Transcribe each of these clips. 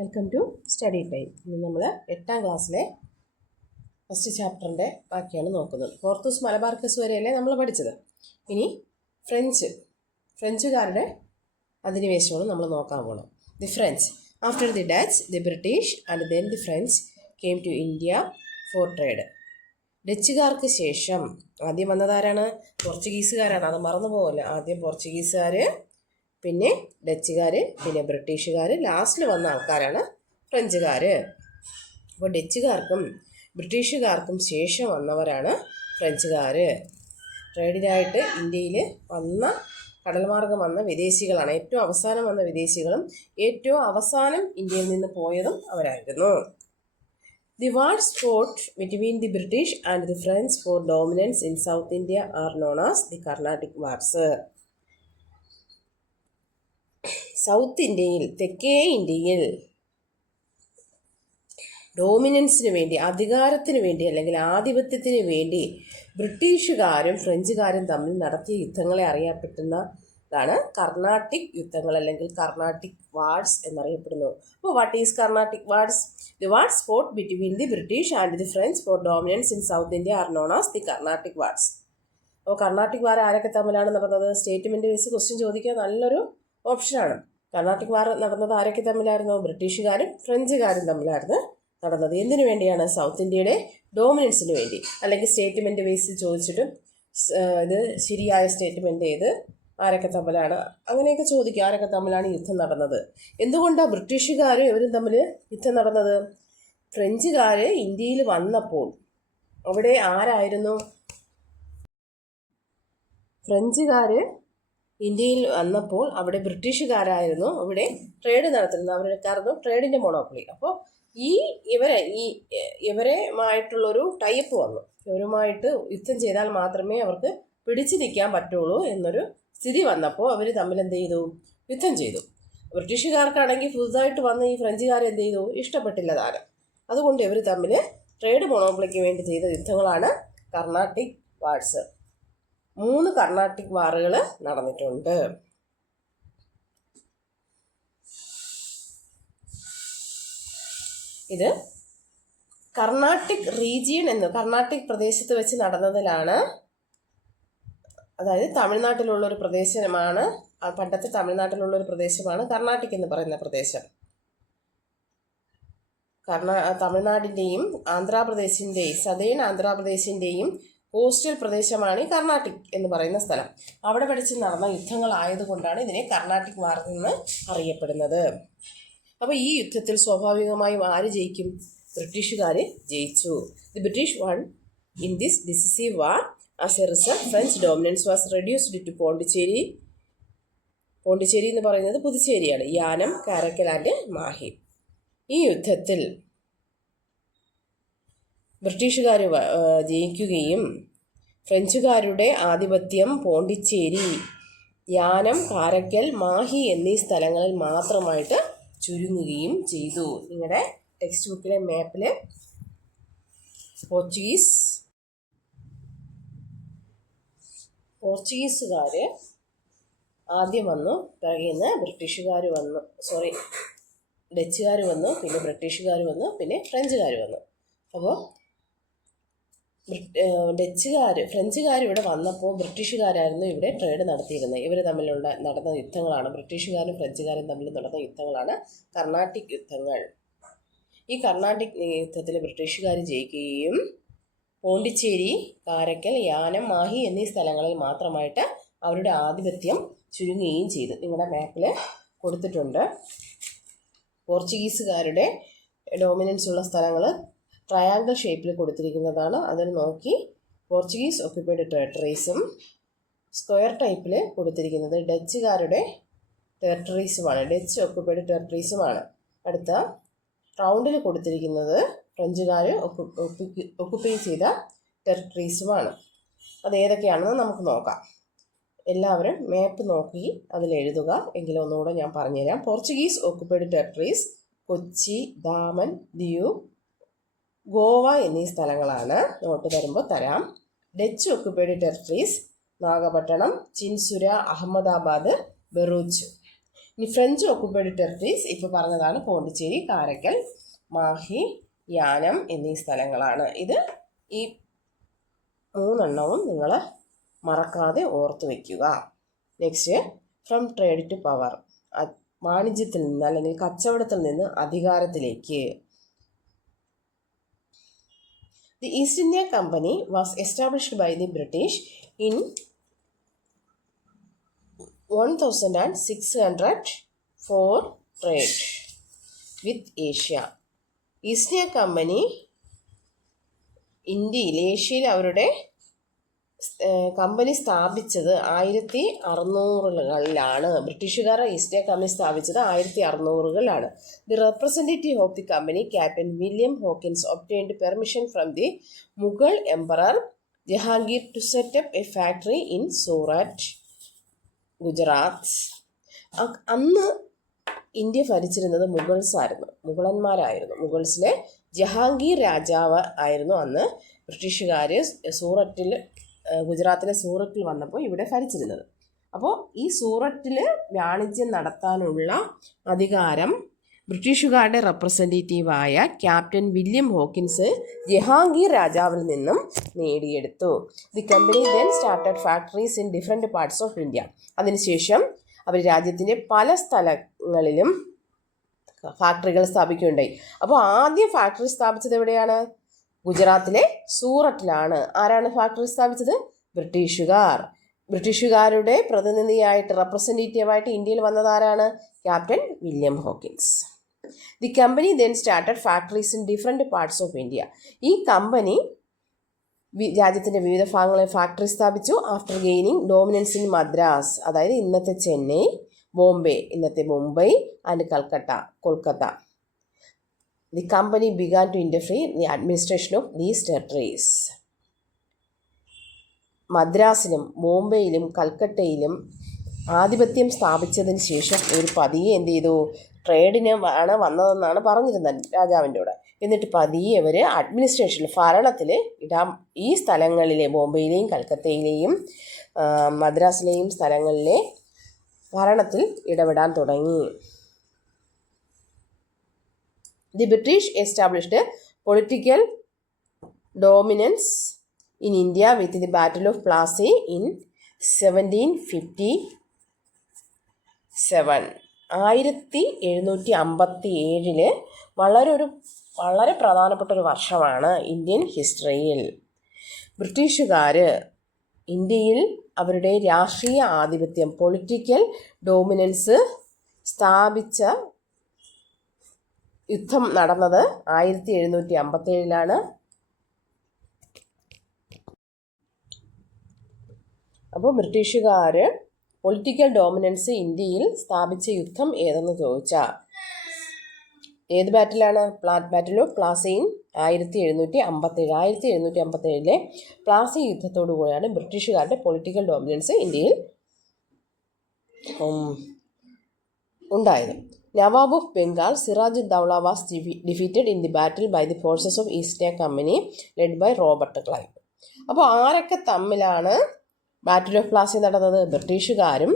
Welcome to study time. ഇന്ന് നമ്മൾ 8ാം ക്ലാസ്സിലെ ഫസ്റ്റ് ചാപ്റ്ററിൻ്റെ ബാക്കിയാണ് നോക്കുന്നത്. പോർത്തുഗീസ് മലബാർ കേസ് വരെയല്ലേ നമ്മൾ പഠിച്ചത്. ഇനി ഫ്രഞ്ചുകാരുടെ അധിനിവേശമാണ് നമ്മൾ നോക്കാൻ പോകണം. The French after the Dutch, the British and then the French came to India for trade. ഡച്ചുകാർക്ക് ശേഷം ആദ്യം വന്നതാരാണ്? പോർച്ചുഗീസുകാരാണ്. അത് മറന്നു പോകല്ല. ആദ്യം പോർച്ചുഗീസുകാർ, പിന്നെ ഡച്ചുകാർ, പിന്നെ ബ്രിട്ടീഷുകാർ, ലാസ്റ്റിൽ വന്ന ആൾക്കാരാണ് ഫ്രഞ്ചുകാർ. അപ്പോൾ ഡച്ചുകാർക്കും ബ്രിട്ടീഷുകാർക്കും ശേഷം വന്നവരാണ് ഫ്രഞ്ചുകാർ. ട്രേഡിനായിട്ട് ഇന്ത്യയിൽ വന്ന കടൽമാർഗം വന്ന വിദേശികളാണ്. ഏറ്റവും അവസാനം വന്ന ഏറ്റവും അവസാനം ഇന്ത്യയിൽ നിന്ന് പോയതും അവരായിരുന്നു. The wars fought between the British and the French for dominance in South India are known as the Carnatic Wars. South ഇന്ത്യയിൽ, തെക്കേ ഇന്ത്യയിൽ ഡോമിനൻസിന് വേണ്ടി, അധികാരത്തിന് വേണ്ടി അല്ലെങ്കിൽ ആധിപത്യത്തിന് വേണ്ടി ബ്രിട്ടീഷുകാരും ഫ്രഞ്ചുകാരും തമ്മിൽ നടത്തിയ യുദ്ധങ്ങളെ അറിയപ്പെടുന്നതാണ് കർണാട്ടിക് യുദ്ധങ്ങൾ അല്ലെങ്കിൽ കർണാട്ടിക് വാർസ് എന്നറിയപ്പെടുന്നു. അപ്പോൾ what is Carnatic wars? The wars fought between the British and the French for dominance in South India are known as the Carnatic wars. അപ്പോൾ കർണാട്ടിക് വാർ ആരൊക്കെ തമ്മിലാണ് നടന്നത്? സ്റ്റേറ്റ്മെൻറ്റ് ബേസ് ക്വസ്റ്റ്യൻ ചോദിക്കാൻ നല്ലൊരു ഓപ്ഷനാണ്. കർണാട്ടിക് വാർ നടന്നത് ആരൊക്കെ തമ്മിലായിരുന്നു? ബ്രിട്ടീഷുകാരും ഫ്രഞ്ചുകാരും തമ്മിലായിരുന്നു നടന്നത്. എന്തിനു വേണ്ടിയാണ്? സൗത്ത് ഇന്ത്യയുടെ ഡോമിനൻസിന് വേണ്ടി. അല്ലെങ്കിൽ സ്റ്റേറ്റ്മെൻറ്റ് ബേസിൽ ചോദിച്ചിട്ടും ഇത് ശരിയായ സ്റ്റേറ്റ്മെൻറ്റ് ഏത്, ആരൊക്കെ തമ്മിലാണ്, അങ്ങനെയൊക്കെ ചോദിക്കുക. ആരൊക്കെ തമ്മിലാണ് യുദ്ധം നടന്നത്? എന്തുകൊണ്ടാണ് ബ്രിട്ടീഷുകാരും ഇവരും തമ്മിൽ യുദ്ധം നടന്നത്? ഫ്രഞ്ചുകാർ ഇന്ത്യയിൽ വന്നപ്പോൾ അവിടെ ആരായിരുന്നു? ഫ്രഞ്ചുകാർ ഇന്ത്യയിൽ വന്നപ്പോൾ അവിടെ ബ്രിട്ടീഷുകാരായിരുന്നു അവിടെ ട്രേഡ് നടത്തുന്നത്. അവർക്കായിരുന്നു ട്രേഡിൻ്റെ മൊണോപ്പൊളി. അപ്പോൾ ഇവരുമായിട്ടുള്ളൊരു ടൈപ്പ് വന്നു. ഇവരുമായിട്ട് യുദ്ധം ചെയ്താൽ മാത്രമേ അവർക്ക് പിടിച്ചു നിൽക്കാൻ പറ്റുള്ളൂ എന്നൊരു സ്ഥിതി വന്നപ്പോൾ അവർ തമ്മിൽ എന്ത് ചെയ്തു? യുദ്ധം ചെയ്തു. ബ്രിട്ടീഷുകാർക്കാണെങ്കിൽ പുതുതായിട്ട് വന്ന് ഈ ഫ്രഞ്ചുകാരെ എന്ത് ചെയ്തു? ഇഷ്ടപ്പെട്ടില്ല താരം. അതുകൊണ്ട് ഇവർ തമ്മിൽ ട്രേഡ് മൊണോപ്പൊളിക്ക് വേണ്ടി ചെയ്ത യുദ്ധങ്ങളാണ് കർണാട്ടിക് വാർസ്. 3 കർണാട്ടിക് വാറുകൾ നടന്നിട്ടുണ്ട്. ഇത് കർണാട്ടിക് റീജിയൻ കർണാട്ടിക് പ്രദേശത്ത് വെച്ച് നടന്നതിലാണ്. അതായത് തമിഴ്നാട്ടിലുള്ളൊരു പ്രദേശമാണ്, പണ്ടത്തെ തമിഴ്നാട്ടിലുള്ളൊരു പ്രദേശമാണ് കർണാട്ടിക് എന്ന് പറയുന്ന പ്രദേശം. തമിഴ്നാടിൻ്റെയും സദേൺ ആന്ധ്രാപ്രദേശിൻ്റെയും കോസ്റ്റൽ പ്രദേശമാണ് ഈ കർണാട്ടിക് എന്ന് പറയുന്ന സ്ഥലം. അവിടെ പഠിച്ച് നടന്ന യുദ്ധങ്ങളായതുകൊണ്ടാണ് ഇതിനെ കർണാട്ടിക് വാർ എന്ന് അറിയപ്പെടുന്നത്. അപ്പോൾ ഈ യുദ്ധത്തിൽ സ്വാഭാവികമായും ആര് ജയിക്കും? ബ്രിട്ടീഷുകാർ ജയിച്ചു. The British won in this decisive war. As a result French dominance was reduced to Pondicherry. Pondicherry എന്ന് പറയുന്നത് പുതുച്ചേരിയാണ്. യാനം, കാരക്കൽ ആൻഡ് മാഹി. ഈ യുദ്ധത്തിൽ ബ്രിട്ടീഷുകാർ ജയിക്കുകയും ഫ്രഞ്ചുകാരുടെ ആധിപത്യം പോണ്ടിച്ചേരി, യാനം, കാരക്കൽ, മാഹി എന്നീ സ്ഥലങ്ങളിൽ മാത്രമായിട്ട് ചുരുങ്ങുകയും ചെയ്തു. നിങ്ങളുടെ ടെക്സ്റ്റ് ബുക്കിലെ മാപ്പിൽ പോർച്ചുഗീസുകാർ ആദ്യം വന്നു, പിറകിന്ന് ഡച്ചുകാർ വന്നു, പിന്നെ ബ്രിട്ടീഷുകാർ വന്നു, പിന്നെ ഫ്രഞ്ചുകാർ വന്നു. അപ്പോൾ ഫ്രഞ്ചുകാർ ഇവിടെ വന്നപ്പോൾ ബ്രിട്ടീഷുകാരായിരുന്നു ഇവിടെ ട്രേഡ് നടത്തിയിരുന്നത്. ഇവർ തമ്മിലുള്ള നടന്ന യുദ്ധങ്ങളാണ്, ബ്രിട്ടീഷുകാരും ഫ്രഞ്ചുകാരും തമ്മിൽ നടന്ന യുദ്ധങ്ങളാണ് കർണാട്ടിക് യുദ്ധങ്ങൾ. ഈ കർണാട്ടിക് യുദ്ധത്തിൽ ബ്രിട്ടീഷുകാർ ജയിക്കുകയും പോണ്ടിച്ചേരി, കാരക്കൽ, യാനം, മാഹി എന്നീ സ്ഥലങ്ങളിൽ മാത്രമായിട്ട് അവരുടെ ആധിപത്യം ചുരുങ്ങുകയും ചെയ്തു. നിങ്ങളുടെ മാപ്പിൽ കൊടുത്തിട്ടുണ്ട്. പോർച്ചുഗീസുകാരുടെ ഡോമിനൻസ് ഉള്ള സ്ഥലങ്ങൾ ട്രയാങ്കിൾ ഷേപ്പിൽ കൊടുത്തിരിക്കുന്നതാണ്. അതിൽ നോക്കി പോർച്ചുഗീസ് ഒക്യുപ്പൈഡ് ടെറിട്ടറീസും സ്ക്വയർ ടൈപ്പിൽ കൊടുത്തിരിക്കുന്നത് ഡച്ചുകാരുടെ ടെറിട്ടറീസുമാണ്, ഡച്ച് ഒക്യുപ്പൈഡ് ടെറിട്ടറീസുമാണ്. അടുത്ത റൗണ്ടിൽ കൊടുത്തിരിക്കുന്നത് ഫ്രഞ്ചുകാർ ഒക്യുപ്പൈ ചെയ്ത ടെറിട്ടറീസുമാണ്. അത് ഏതൊക്കെയാണെന്ന് നമുക്ക് നോക്കാം. എല്ലാവരും മാപ്പ് നോക്കി അതിലെഴുതുക. എങ്കിലും ഒന്നുകൂടെ ഞാൻ പറഞ്ഞുതരാം. Portuguese occupied territories Kochi, Daman, Diu, Goa എന്നീ സ്ഥലങ്ങളാണ്. നോട്ട് തരുമ്പോൾ തരാം. Dutch occupied territories Nagapattinam, Chinsura, Ahmedabad, Bharuch. ഇനി ഫ്രഞ്ച് ഓക്കുപ്പൈഡ് ടെറിട്ടറീസ് ഇപ്പോൾ പറഞ്ഞതാണ് പോണ്ടിച്ചേരി, കാരക്കൽ, മാഹി, യാനം എന്നീ സ്ഥലങ്ങളാണ്. ഇത് ഈ 3 നിങ്ങൾ മറക്കാതെ ഓർത്ത് വയ്ക്കുക. Next, from trade to power, വാണിജ്യത്തിൽ നിന്ന് അല്ലെങ്കിൽ കച്ചവടത്തിൽ നിന്ന് അധികാരത്തിലേക്ക്. The East India company was established by the British in 1600 for trade with Asia. East India company ഇന്ത്യയിൽ, ഏഷ്യയിൽ അവരുടെ കമ്പനി സ്ഥാപിച്ചത് 1600-കളിലാണ്. ബ്രിട്ടീഷുകാർ ഈസ്റ്റ് ഇന്ത്യ കമ്പനി സ്ഥാപിച്ചത് 1600-കളിലാണ്. The representative of the company, captain William Hawkins, obtained permission from the Mughal emperor Jahangir to set up a factory in Surat, Gujarat. അന്ന് India ഭരിച്ചിരുന്നത് മുഗളന്മാരായിരുന്നു. മുഗൾസിലെ ജഹാംഗീർ രാജാവ് ആയിരുന്നു അന്ന് ബ്രിട്ടീഷുകാർ ഗുജറാത്തിലെ സൂറത്തിൽ വന്നപ്പോൾ ഇവിടെ ഭരിച്ചിരുന്നത്. അപ്പോൾ ഈ സൂറത്തിൽ വാണിജ്യം നടത്താനുള്ള അധികാരം ബ്രിട്ടീഷുകാരുടെ റെപ്രസെൻറ്റേറ്റീവായ ക്യാപ്റ്റൻ വില്യം ഹോക്കിൻസ് ജഹാംഗീർ രാജാവിൽ നിന്നും നേടിയെടുത്തു. The company then started factories in different parts of India. അതിനുശേഷം അവർ രാജ്യത്തിൻ്റെ പല സ്ഥലങ്ങളിലും ഫാക്ടറികൾ സ്ഥാപിക്കുകയുണ്ടായി. അപ്പോൾ ആദ്യം ഫാക്ടറി സ്ഥാപിച്ചത് എവിടെയാണ്? ഗുജറാത്തിലെ സൂററ്റിലാണ്. ആരാണ് ഫാക്ടറി സ്ഥാപിച്ചത്? ബ്രിട്ടീഷുകാരുടെ പ്രതിനിധിയായിട്ട്, റെപ്രസെൻറ്റേറ്റീവായിട്ട് ഇന്ത്യയിൽ വന്നത് ആരാണ്? Captain William Hawkins. The company then started factories in different parts of India. ഈ കമ്പനി രാജ്യത്തിൻ്റെ വിവിധ ഭാഗങ്ങളിൽ ഫാക്ടറി സ്ഥാപിച്ചു. After gaining dominance in Madras, അതായത് ഇന്നത്തെ ചെന്നൈ, ബോംബെ ഇന്നത്തെ Mumbai, and Kolkata. The company began to interfere the administration of these territories. മദ്രാസിലും ബോംബെയിലും കൽക്കട്ടയിലും ആധിപത്യം സ്ഥാപിച്ചതിന് ശേഷം ഒരു പതിയെ എന്ത് ചെയ്തു? ട്രേഡിന് ആണ് വന്നതെന്നാണ് പറഞ്ഞിരുന്നത് രാജാവിൻ്റെ കൂടെ. എന്നിട്ട് പതിയെ അവർ അഡ്മിനിസ്ട്രേഷൻ, ഭരണത്തിൽ ഈ സ്ഥലങ്ങളിലെ ബോംബെയിലെയും കൽക്കത്തയിലെയും മദ്രാസിലെയും സ്ഥലങ്ങളിലെ ഭരണത്തിൽ ഇടപെടാൻ തുടങ്ങി. The British established political dominance in India with the battle of Plassey in 1757. 1757 വളരെ പ്രധാനപ്പെട്ട ഒരു വർഷമാണ് ഇന്ത്യൻ ഹിസ്റ്ററിയിൽ. ബ്രിട്ടീഷുകാർ ഇന്ത്യയിൽ അവരുടെ രാഷ്ട്രീയ ആധിപത്യം, പൊളിറ്റിക്കൽ ഡോമിനൻസ് സ്ഥാപിച്ച യുദ്ധം നടന്നത് 1757. അപ്പോൾ ബ്രിട്ടീഷുകാർ പൊളിറ്റിക്കൽ ഡോമിനൻസ് ഇന്ത്യയിൽ സ്ഥാപിച്ച യുദ്ധം ഏതെന്ന് ചോദിച്ചാൽ ഏത് ബാറ്റിലാണ്? Battle of Plassey in 1757. 1757 Plassey യുദ്ധത്തോടു കൂടിയാണ് ബ്രിട്ടീഷുകാരുടെ പൊളിറ്റിക്കൽ ഡോമിനൻസ് ഇന്ത്യയിൽ ഉണ്ടായത്. Nawab of Bengal Sirajuddaulah was defeated in the battle by the forces of East India company led by Robert Clive. അപ്പോൾ ആരൊക്കെ തമ്മിലാണ് ബാറ്റിൽ ഓഫ് പ്ലാസി നടന്നത്? ബ്രിട്ടീഷുകാരും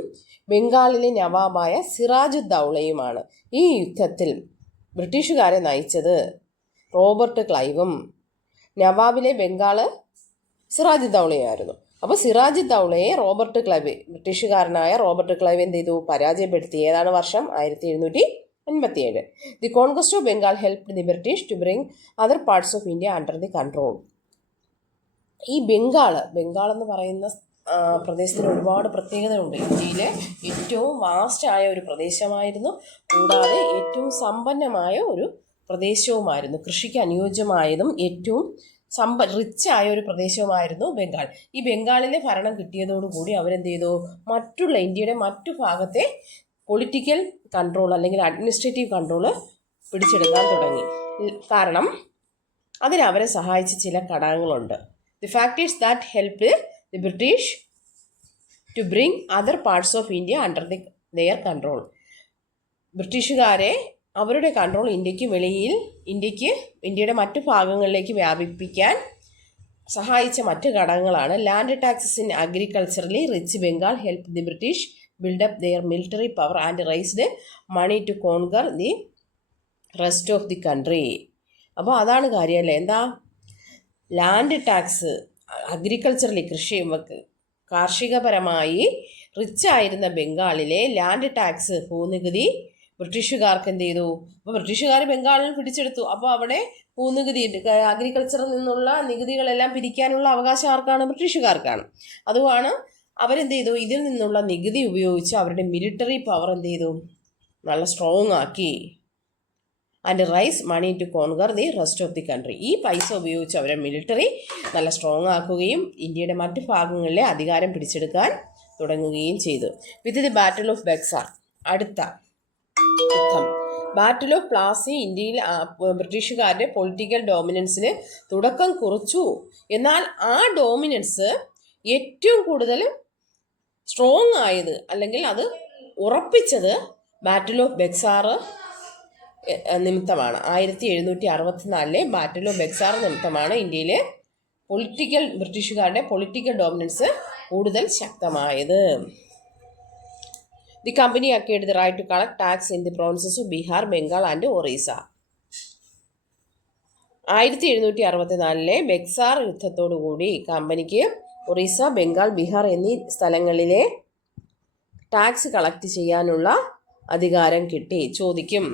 ബംഗാളിലെ നവാബായ സിറാജുദ്ദൗളയുമാണ്. ഈ യുദ്ധത്തിൽ ബ്രിട്ടീഷുകാരെ നയിച്ചത് റോബർട്ട് ക്ലൈവും നവാബിലെ ബംഗാള് സിറാജുദ്ദൗളയുമായിരുന്നു. അപ്പോൾ സിറാജുദ്ദൗളയെ ബ്രിട്ടീഷുകാരനായ റോബർട്ട് ക്ലൈവ് എന്ത് ചെയ്തു? പരാജയപ്പെടുത്തി. ഏതാണ് വർഷം? 1757. The conquest of Bengal helped the British to bring other parts of India under the control. ഈ ബംഗാൾ എന്ന് പറയുന്ന പ്രദേശത്തിന് ഒരുപാട് പ്രത്യേകതയുണ്ട്. ഇന്ത്യയിലെ ഏറ്റവും വാസ്റ്റായ ഒരു പ്രദേശമായിരുന്നു. കൂടാതെ ഏറ്റവും സമ്പന്നമായ ഒരു പ്രദേശവുമായിരുന്നു. കൃഷിക്ക് അനുയോജ്യമായതും ഏറ്റവും റിച്ചായ ഒരു പ്രദേശവുമായിരുന്നു ബംഗാൾ. ഈ ബംഗാളിലെ ഭരണം കിട്ടിയതോടുകൂടി അവരെന്ത് ചെയ്തു? ഇന്ത്യയുടെ മറ്റു ഭാഗത്തെ പൊളിറ്റിക്കൽ കൺട്രോൾ അല്ലെങ്കിൽ അഡ്മിനിസ്ട്രേറ്റീവ് കൺട്രോൾ പിടിച്ചെടുക്കാൻ തുടങ്ങി. കാരണം അതിനവരെ സഹായിച്ച ചില ഘടകങ്ങളുണ്ട്. The factors that helped the British to bring other parts of India under their control. ബ്രിട്ടീഷുകാരെ അവരുടെ കൺട്രോൾ ഇന്ത്യയുടെ മറ്റു ഭാഗങ്ങളിലേക്ക് വ്യാപിപ്പിക്കാൻ സഹായിച്ച മറ്റ് ഘടകങ്ങളാണ്. Land taxes in agriculturally rich Bengal help the British build up their military power and raised money to conquer the rest of the country. അപ്പോൾ അതാണ് കാര്യം അല്ലേ. എന്താ, ലാൻഡ് ടാക്സ് അഗ്രികൾച്ചറലി കാർഷികപരമായി റിച്ചായിരുന്ന ബംഗാളിലെ ലാൻഡ് ടാക്സ് ഭൂനികുതി ബ്രിട്ടീഷുകാർക്ക് എന്ത് ചെയ്തു. അപ്പോൾ ബ്രിട്ടീഷുകാർ ബംഗാളിൽ പിടിച്ചെടുത്തു. അപ്പോൾ അവിടെ ഭൂനികുതി അഗ്രികൾച്ചറിൽ നിന്നുള്ള നികുതികളെല്ലാം പിരിക്കാനുള്ള അവകാശം ആർക്കാണ്? ബ്രിട്ടീഷുകാർക്കാണ്. അതുമാണ് അവരെന്ത് ചെയ്തു, ഇതിൽ നിന്നുള്ള നികുതി ഉപയോഗിച്ച് അവരുടെ മിലിറ്ററി പവർ എന്ത് ചെയ്തു, നല്ല സ്ട്രോങ് ആക്കി. And raise money to conquer the rest of the country. ഈ പൈസ ഉപയോഗിച്ച് അവരെ മിലിറ്ററി നല്ല സ്ട്രോങ് ആക്കുകയും ഇന്ത്യയുടെ മറ്റു ഭാഗങ്ങളിലെ അധികാരം പിടിച്ചെടുക്കാൻ തുടങ്ങുകയും ചെയ്തു. With the battle of Buxar, അടുത്ത യുദ്ധം. ബാറ്റിൽ ഓഫ് പ്ലാസി ഇന്ത്യയിൽ ബ്രിട്ടീഷുകാരുടെ പൊളിറ്റിക്കൽ ഡോമിനൻസിന് തുടക്കം കുറിച്ചു. എന്നാൽ ആ ഡോമിനൻസ് ഏറ്റവും കൂടുതൽ സ്ട്രോങ് ആയത് അല്ലെങ്കിൽ അത് ഉറപ്പിച്ചത് ബാറ്റിൽ ഓഫ് ബക്സാർ നിമിത്തമാണ്. 1764 ബാറ്റിൽ ഓഫ് ബക്സാർ നിമിത്തമാണ് ഇന്ത്യയിലെ ബ്രിട്ടീഷുകാരുടെ പൊളിറ്റിക്കൽ ഡോമിനൻസ് കൂടുതൽ ശക്തമായത്. The company acquired the right to collect tax in the provinces of Bihar, Bengal and Orissa. 1764 Buxar യുദ്ധത്തോടുകൂടി കമ്പനിക്ക് ഒറീസ, ബംഗാൾ, ബീഹാർ എന്നീ സ്ഥലങ്ങളിലെ ടാക്സ് കളക്ട് ചെയ്യാനുള്ള അധികാരം കിട്ടി. ചോദിക്കും,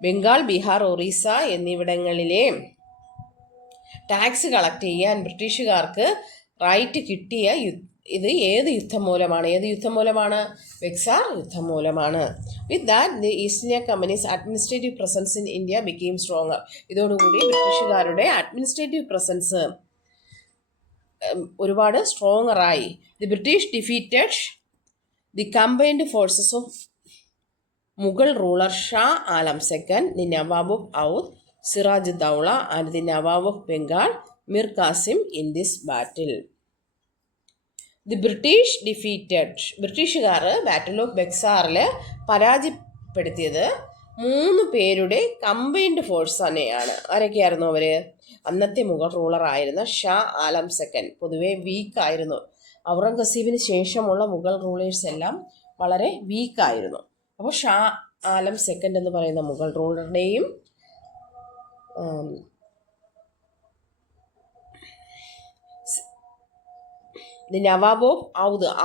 ബംഗാൾ, ബീഹാർ, ഒറീസ എന്നിവിടങ്ങളിലെ ടാക്സ് കളക്ട് ചെയ്യാൻ ബ്രിട്ടീഷുകാർക്ക് റൈറ്റ് കിട്ടിയ ഇത് ഏത് യുദ്ധം മൂലമാണ്? ബക്സാർ യുദ്ധം മൂലമാണ്. With that the East India company's administrative presence in India became stronger. ഇതോടുകൂടി ബ്രിട്ടീഷുകാരുടെ അഡ്മിനിസ്ട്രേറ്റീവ് പ്രസൻസ് ഒരുപാട് സ്ട്രോങ്ങറായി. The British defeated the combined forces of Mughal ruler Shah Alam second, the nawab of Awadh Sirajuddaulah and the nawab of Bengal Mir Kasim in this battle. The ബ്രിട്ടീഷുകാർ battle of ബക്സാറിൽ പരാജയപ്പെടുത്തിയത് 3 പേരുടെ combined force തന്നെയാണ്. ആരൊക്കെയായിരുന്നു അവർ? അന്നത്തെ Mughal ruler ആയിരുന്ന ഷാ ആലം സെക്കൻഡ് പൊതുവെ വീക്കായിരുന്നു. ഔറംഗസീബിന് ശേഷമുള്ള മുഗൾ റൂളേഴ്സ് എല്ലാം വളരെ വീക്കായിരുന്നു. അപ്പോൾ ഷാ ആലം സെക്കൻഡ് എന്ന് പറയുന്ന മുഗൾ റൂളറുടെയും ദി നവാബ് ഓഫ്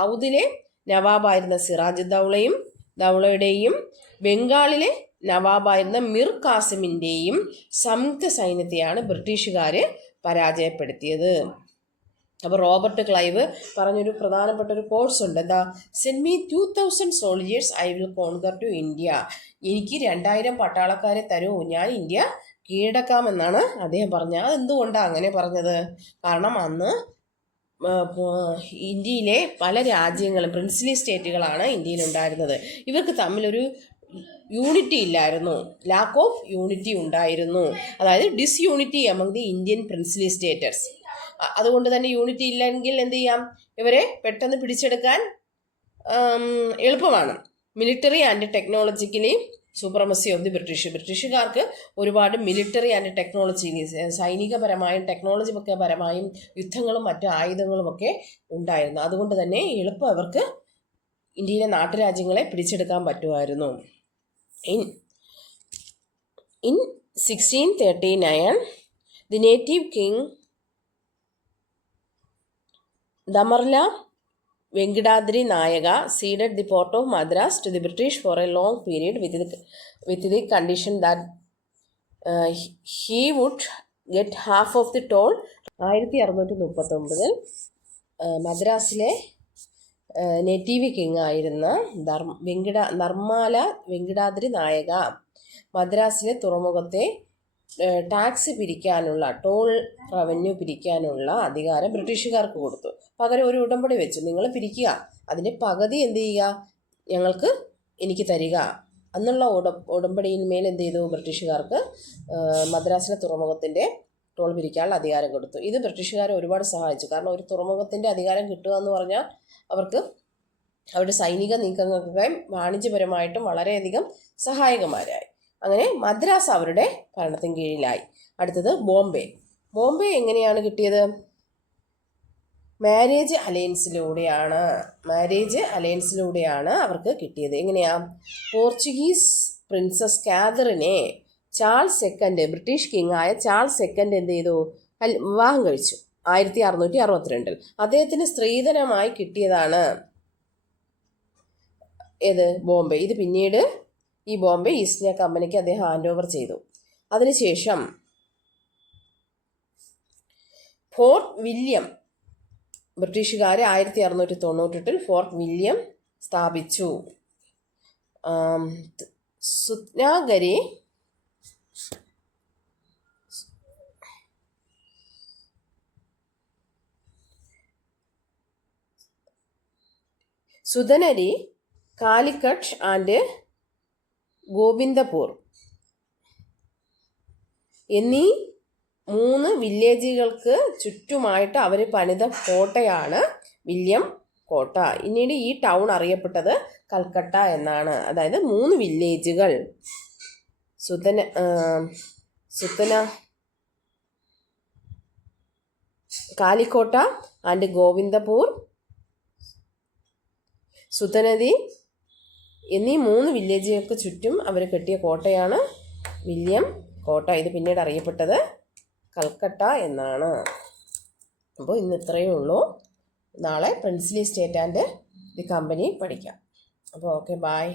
ഔദിലെ നവാബായിരുന്ന സിറാജുദ്ദൗളയുടെയും ബംഗാളിലെ നവാബായിരുന്ന മിർ കാസിമിൻ്റെയും സംയുക്ത സൈന്യത്തെയാണ് ബ്രിട്ടീഷുകാർ പരാജയപ്പെടുത്തിയത്. അപ്പോൾ റോബർട്ട് ക്ലൈവ് പറഞ്ഞൊരു പ്രധാനപ്പെട്ട ഒരു കോഴ്സ് ഉണ്ട്. എന്താ? Send me 2000 soldiers, I will conquer to India. എനിക്ക് 2000 പട്ടാളക്കാരെ തരൂ, ഞാൻ ഇന്ത്യ കീഴടക്കാമെന്നാണ് അദ്ദേഹം പറഞ്ഞത്. അതെന്തുകൊണ്ടാണ് അങ്ങനെ പറഞ്ഞത്? കാരണം അന്ന് ഇന്ത്യയിലെ പല രാജ്യങ്ങളും പ്രിൻസ്ലി സ്റ്റേറ്റുകളാണ് ഇന്ത്യയിലുണ്ടായിരുന്നത്. ഇവർക്ക് തമ്മിലൊരു യൂണിറ്റി ഇല്ലായിരുന്നു, ലാക്ക് ഓഫ് യൂണിറ്റി ഉണ്ടായിരുന്നു. അതായത് disunity among the Indian princely states. അതുകൊണ്ട് തന്നെ യൂണിറ്റി ഇല്ലെങ്കിൽ എന്ത് ചെയ്യാം? ഇവരെ പെട്ടെന്ന് പിടിച്ചെടുക്കാൻ എളുപ്പമാണ്. Military and technologically supremacy of the ബ്രിട്ടീഷുകാർക്ക് ഒരുപാട് മിലിറ്ററി ആൻഡ് ടെക്നോളജി, സൈനികപരമായും ടെക്നോളജി ഒക്കെ പരമായും യുദ്ധങ്ങളും മറ്റു ആയുധങ്ങളുമൊക്കെ ഉണ്ടായിരുന്നു. അതുകൊണ്ട് തന്നെ എളുപ്പം അവർക്ക് ഇന്ത്യയിലെ നാട്ടുരാജ്യങ്ങളെ പിടിച്ചെടുക്കാൻ പറ്റുമായിരുന്നു. In 1639 the native king ദമർല Venkitadri നായക ceded the port of Madras to the British for a long period with the condition that he would get half of the toll. 1639 മദ്രാസിലെ നേറ്റീവ് കിങ് ആയിരുന്ന നർമാല വെങ്കിടാദ്രി നായക മദ്രാസിലെ തുറമുഖത്തെ ടാക്സ് പിരിക്കാനുള്ള, ടോൾ റവന്യൂ പിരിക്കാനുള്ള അധികാരം ബ്രിട്ടീഷുകാർക്ക് കൊടുത്തു. പകരം ഒരു ഉടമ്പടി വെച്ചു, നിങ്ങൾ പിരിക്കുക, അതിൻ്റെ പകുതി എന്ത് ചെയ്യുക, എനിക്ക് തരിക എന്നുള്ള ഉടമ്പടിയിന്മേൽ എന്ത് ചെയ്തു? ബ്രിട്ടീഷുകാർക്ക് മദ്രാസിലെ തുറമുഖത്തിൻ്റെ ടോൾ പിരിക്കാനുള്ള അധികാരം കൊടുത്തു. ഇത് ബ്രിട്ടീഷുകാരെ ഒരുപാട് സഹായിച്ചു. കാരണം ഒരു തുറമുഖത്തിൻ്റെ അധികാരം കിട്ടുക എന്ന് പറഞ്ഞാൽ അവർക്ക് അവരുടെ സൈനിക നീക്കങ്ങൾക്കൊക്കെ വാണിജ്യപരമായിട്ടും വളരെയധികം സഹായകമാരായി. അങ്ങനെ മദ്രാസ് അവരുടെ ഭരണത്തിന് കീഴിലായി. അടുത്തത് ബോംബെ എങ്ങനെയാണ് കിട്ടിയത്? മാരേജ് അലയൻസിലൂടെയാണ് അവർക്ക് കിട്ടിയത്. എങ്ങനെയാ? പോർച്ചുഗീസ് പ്രിൻസസ് കാതറിനെ ചാൾസ് സെക്കൻഡ്, ബ്രിട്ടീഷ് കിങ് ആയ ചാൾസ് സെക്കൻഡ് എന്ത് ചെയ്തു? വിവാഹം കഴിച്ചു 1662. അദ്ദേഹത്തിന് സ്ത്രീധനമായി കിട്ടിയതാണ് ഏത്? ബോംബെ. ഇത് പിന്നീട് ഈ ബോംബെ ഈസ്റ്റ് ഇന്ത്യ കമ്പനിക്ക് അദ്ദേഹം ഹാൻഡ് ഓവർ ചെയ്തു. അതിനുശേഷം ഫോർട്ട് വില്യം, ബ്രിട്ടീഷുകാർ 1698 ഫോർട്ട് വില്യം സ്ഥാപിച്ചു. സുത്നാഗരി സുധനരി, കാലിക്കട്ട് ആൻഡ് ഗോവിന്ദപൂർ എന്നീ 3 വില്ലേജുകൾക്ക് ചുറ്റുമായിട്ട് അവർ പണിത കോട്ടയാണ് വില്യം കോട്ട. പിന്നീട് ഈ ടൗൺ അറിയപ്പെട്ടത് കൽക്കട്ട എന്നാണ്. അതായത് 3 വില്ലേജുകൾ, കാലിക്കോട്ട ആൻഡ് ഗോവിന്ദപൂർ, സുതനദി എന്നീ 3 വില്ലേജുകൾക്ക് ചുറ്റും അവർ കെട്ടിയ കോട്ടയാണ് വില്യം കോട്ട. ഇത് പിന്നീട് അറിയപ്പെട്ടത് കൽക്കട്ട എന്നാണ്. അപ്പോൾ ഇന്ന് ഇത്രയേ ഉള്ളൂ. നാളെ princely state and the company പഠിക്കാം. അപ്പോൾ ഓക്കെ, ബൈ.